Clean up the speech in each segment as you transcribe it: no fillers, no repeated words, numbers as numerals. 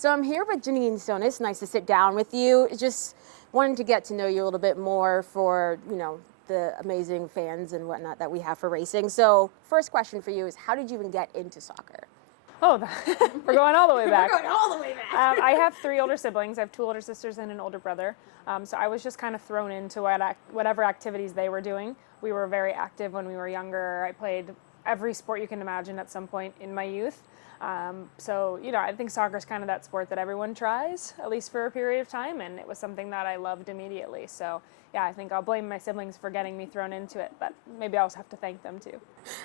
So I'm here with Janine Sonis. Nice to sit down with you. Just wanting to get to know you a little bit more for, the amazing fans and whatnot that we have for racing. So first question for you is, how did you even get into soccer? Oh, we're going all the way back. We're going all the way back. I have 3 older siblings. I have 2 older sisters and an older brother. So I was just kind of thrown into whatever activities they were doing. We were very active when we were younger. I played every sport you can imagine at some point in my youth. I think soccer is kind of that sport that everyone tries, at least for a period of time, and it was something that I loved immediately. So, yeah, I think I'll blame my siblings for getting me thrown into it, but maybe I'll also have to thank them too.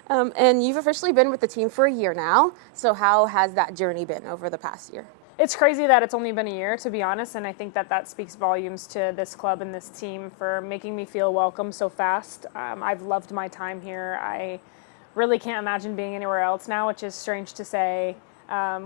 And you've officially been with the team for a year now. So how has that journey been over the past year? It's crazy that it's only been a year, to be honest, and I think that speaks volumes to this club and this team for making me feel welcome so fast. I've loved my time here. I really can't imagine being anywhere else now, which is strange to say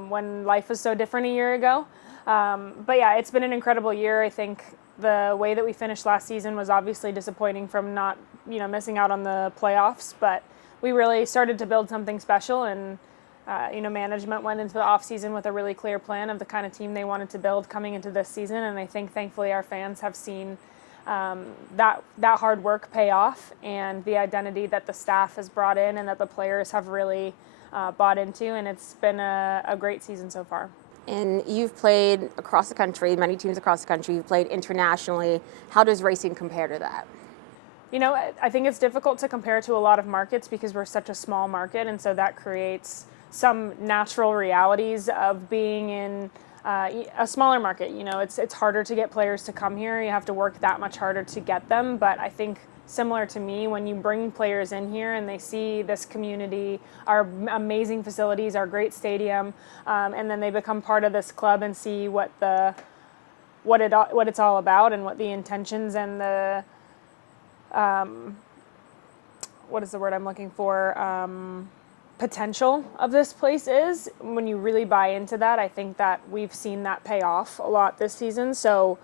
when life was so different a year ago. But yeah, it's been an incredible year. I think the way that we finished last season was obviously disappointing from not, missing out on the playoffs, but we really started to build something special, and management went into the off season with a really clear plan of the kind of team they wanted to build coming into this season. And I think thankfully our fans have seen that hard work pay off, and the identity that the staff has brought in and that the players have really bought into, and it's been a great season so far. And you've played across the country, many teams across the country. You've played internationally. How does racing compare to that? I think it's difficult to compare to a lot of markets because we're such a small market, and so that creates some natural realities of being in a smaller market. It's harder to get players to come here. You have to work that much harder to get them. But I think similar to me, when you bring players in here and they see this community, our amazing facilities, our great stadium, and then they become part of this club and see what it's all about and what the intentions and the what is the word I'm looking for? Potential of this place is. When you really buy into that, I think that we've seen that pay off a lot this season. So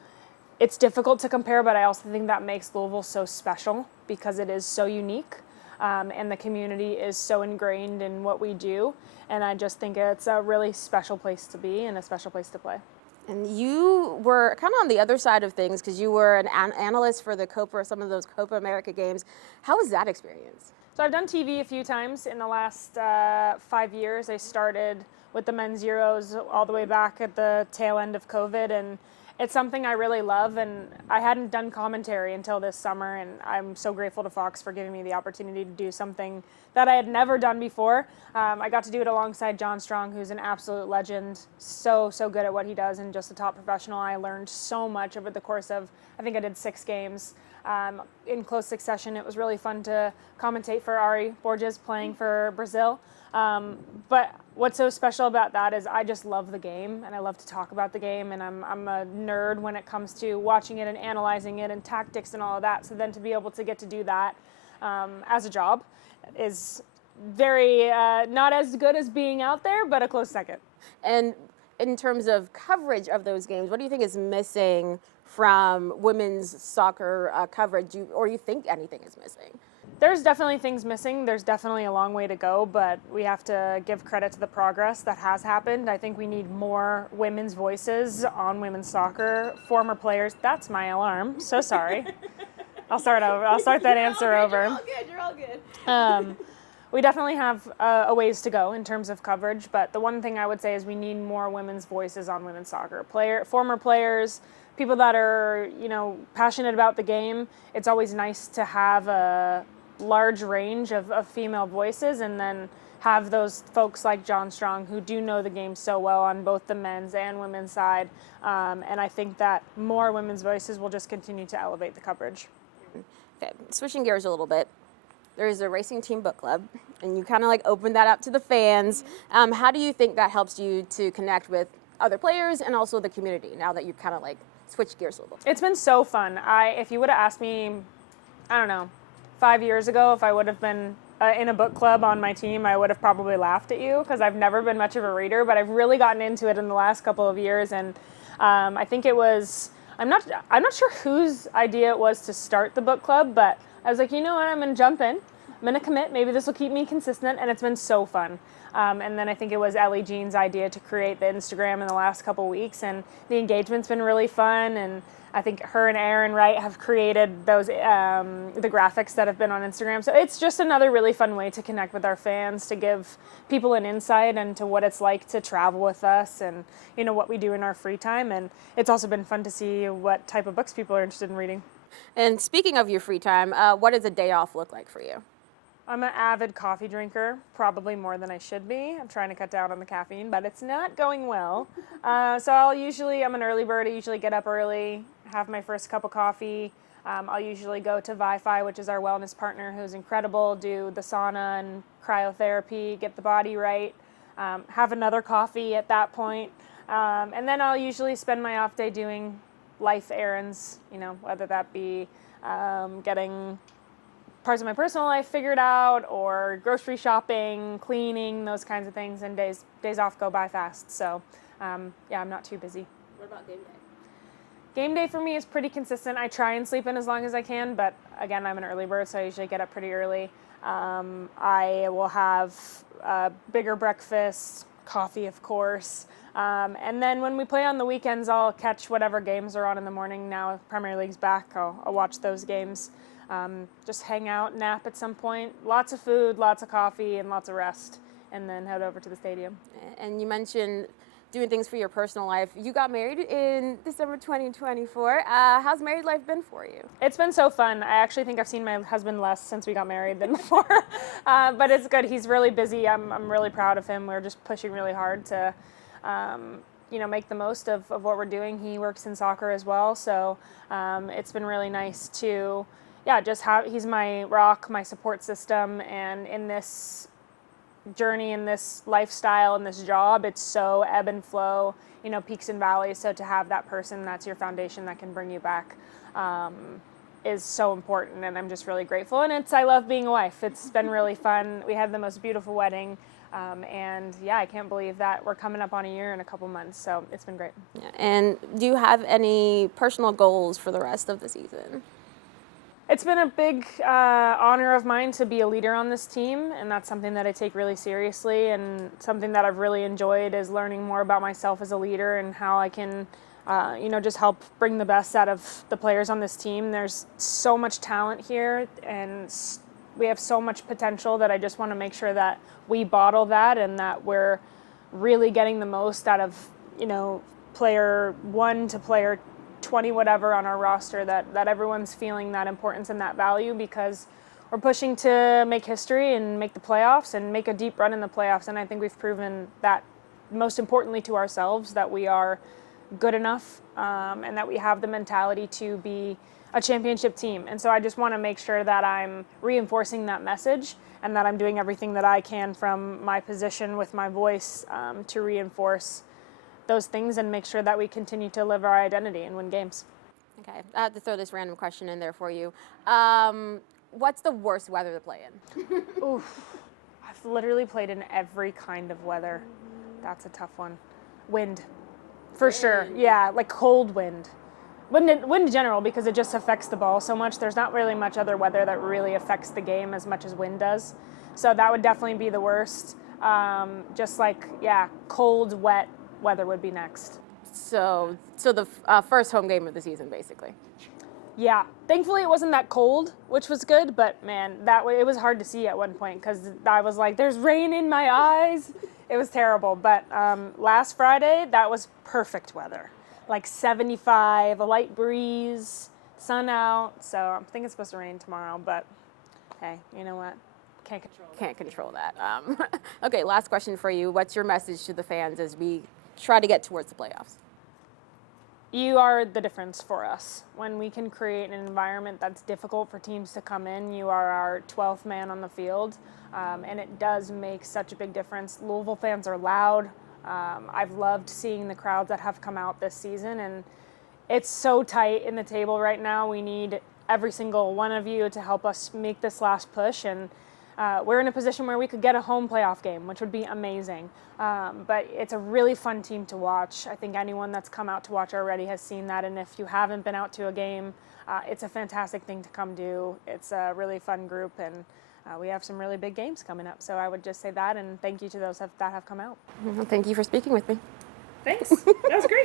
it's difficult to compare, but I also think that makes Louisville so special because it is so unique, and the community is so ingrained in what we do. And I just think it's a really special place to be and a special place to play. And you were kind of on the other side of things because you were an analyst for some of those Copa America games. How was that experience? So I've done TV a few times in the last 5 years. I started with the men's Euros all the way back at the tail end of COVID, and it's something I really love, and I hadn't done commentary until this summer, and I'm so grateful to Fox for giving me the opportunity to do something that I had never done before. I got to do it alongside John Strong, who's an absolute legend, so good at what he does and just a top professional. I learned so much over the course of, I think I did 6 games in close succession. It was really fun to commentate for Ari Borges playing for Brazil. But what's so special about that is I just love the game, and I love to talk about the game, and I'm a nerd when it comes to watching it and analyzing it and tactics and all of that. So then to be able to get to do that as a job is very not as good as being out there, but a close second. And in terms of coverage of those games, what do you think is missing from women's soccer coverage, or you think anything is missing? There's definitely things missing. There's definitely a long way to go, but we have to give credit to the progress that has happened. I think we need more women's voices on women's soccer. Former players, that's my alarm. So sorry. I'll start over. I'll start that answer over. You're all good. We definitely have a ways to go in terms of coverage, but the one thing I would say is we need more women's voices on women's soccer. Former players, people that are, passionate about the game. It's always nice to have a large range of female voices, and then have those folks like John Strong who do know the game so well on both the men's and women's side. And I think that more women's voices will just continue to elevate the coverage. Okay, switching gears a little bit. There's a Racing Team Book Club, and you kind of open that up to the fans. How do you think that helps you to connect with other players and also the community now that you've kind of switched gears a little bit? It's been so fun. If you would have asked me, 5 years ago, if I would have been in a book club on my team, I would have probably laughed at you because I've never been much of a reader, but I've really gotten into it in the last couple of years. And I think it was, I'm not sure whose idea it was to start the book club, but I was like, you know what, I'm going to jump in. I'm going to commit. Maybe this will keep me consistent, and it's been so fun. And then I think it was Ellie Jean's idea to create the Instagram in the last couple weeks, and the engagement's been really fun. And I think her and Aaron Wright have created those the graphics that have been on Instagram. So it's just another really fun way to connect with our fans, to give people an insight into what it's like to travel with us, and what we do in our free time. And it's also been fun to see what type of books people are interested in reading. And speaking of your free time, what does a day off look like for you? I'm an avid coffee drinker, probably more than I should be. I'm trying to cut down on the caffeine, but it's not going well. So I'm an early bird. I usually get up early, have my first cup of coffee. I'll usually go to Wi-Fi, which is our wellness partner, who's incredible, do the sauna and cryotherapy, get the body right, have another coffee at that point. And then I'll usually spend my off day doing life errands, whether that be getting parts of my personal life figured out, or grocery shopping, cleaning, those kinds of things. And days off go by fast. So I'm not too busy. What about game day? Game day for me is pretty consistent. I try and sleep in as long as I can, but again, I'm an early bird, so I usually get up pretty early. I will have a bigger breakfast, coffee, of course. And then when we play on the weekends, I'll catch whatever games are on in the morning. Now Premier League's back, I'll watch those games. Just hang out, nap at some point. Lots of food, lots of coffee, and lots of rest, and then head over to the stadium. And you mentioned doing things for your personal life. You got married in December 2024. How's married life been for you? It's been so fun. I actually think I've seen my husband less since we got married than before, but it's good. He's really busy. I'm really proud of him. We're just pushing really hard to make the most of what we're doing. He works in soccer as well, so it's been really nice to he's my rock, my support system, and in this journey, in this lifestyle, in this job, it's so ebb and flow, peaks and valleys. So to have that person that's your foundation that can bring you back is so important, and I'm just really grateful. And I love being a wife. It's been really fun. We had the most beautiful wedding. And I can't believe that we're coming up on a year in a couple months. So it's been great. Yeah. And do you have any personal goals for the rest of the season? It's been a big honor of mine to be a leader on this team, and that's something that I take really seriously, and something that I've really enjoyed is learning more about myself as a leader and how I can just help bring the best out of the players on this team. There's so much talent here, and we have so much potential that I just want to make sure that we bottle that, and that we're really getting the most out of, player 1 to player 20 whatever on our roster, that everyone's feeling that importance and that value, because we're pushing to make history and make the playoffs and make a deep run in the playoffs. And I think we've proven that, most importantly to ourselves, that we are good enough and that we have the mentality to be a championship team. And so I just want to make sure that I'm reinforcing that message, and that I'm doing everything that I can from my position with my voice to reinforce those things and make sure that we continue to live our identity and win games. Okay, I have to throw this random question in there for you. What's the worst weather to play in? Oof, I've literally played in every kind of weather. That's a tough one. Wind, for sure. Yeah, like cold wind. Wind in general, because it just affects the ball so much. There's not really much other weather that really affects the game as much as wind does. So that would definitely be the worst. Cold, wet weather would be next. So the first home game of the season, basically. Yeah, thankfully it wasn't that cold, which was good. But man, it was hard to see at one point, because I was like, "There's rain in my eyes." It was terrible. But last Friday, that was perfect weather, like 75, a light breeze, sun out. So I think it's supposed to rain tomorrow. But hey, you know what? Can't control that. Okay, last question for you. What's your message to the fans as we try to get towards the playoffs? You are the difference for us. When we can create an environment that's difficult for teams to come in, you are our 12th man on the field, and it does make such a big difference. Louisville fans are loud. I've loved seeing the crowds that have come out this season, and it's so tight in the table right now. We need every single one of you to help us make this last push, and we're in a position where we could get a home playoff game, which would be amazing. But it's a really fun team to watch. I think anyone that's come out to watch already has seen that. And if you haven't been out to a game, it's a fantastic thing to come do. It's a really fun group, and we have some really big games coming up. So I would just say that, and thank you to those that have come out. Thank you for speaking with me. Thanks. That was great.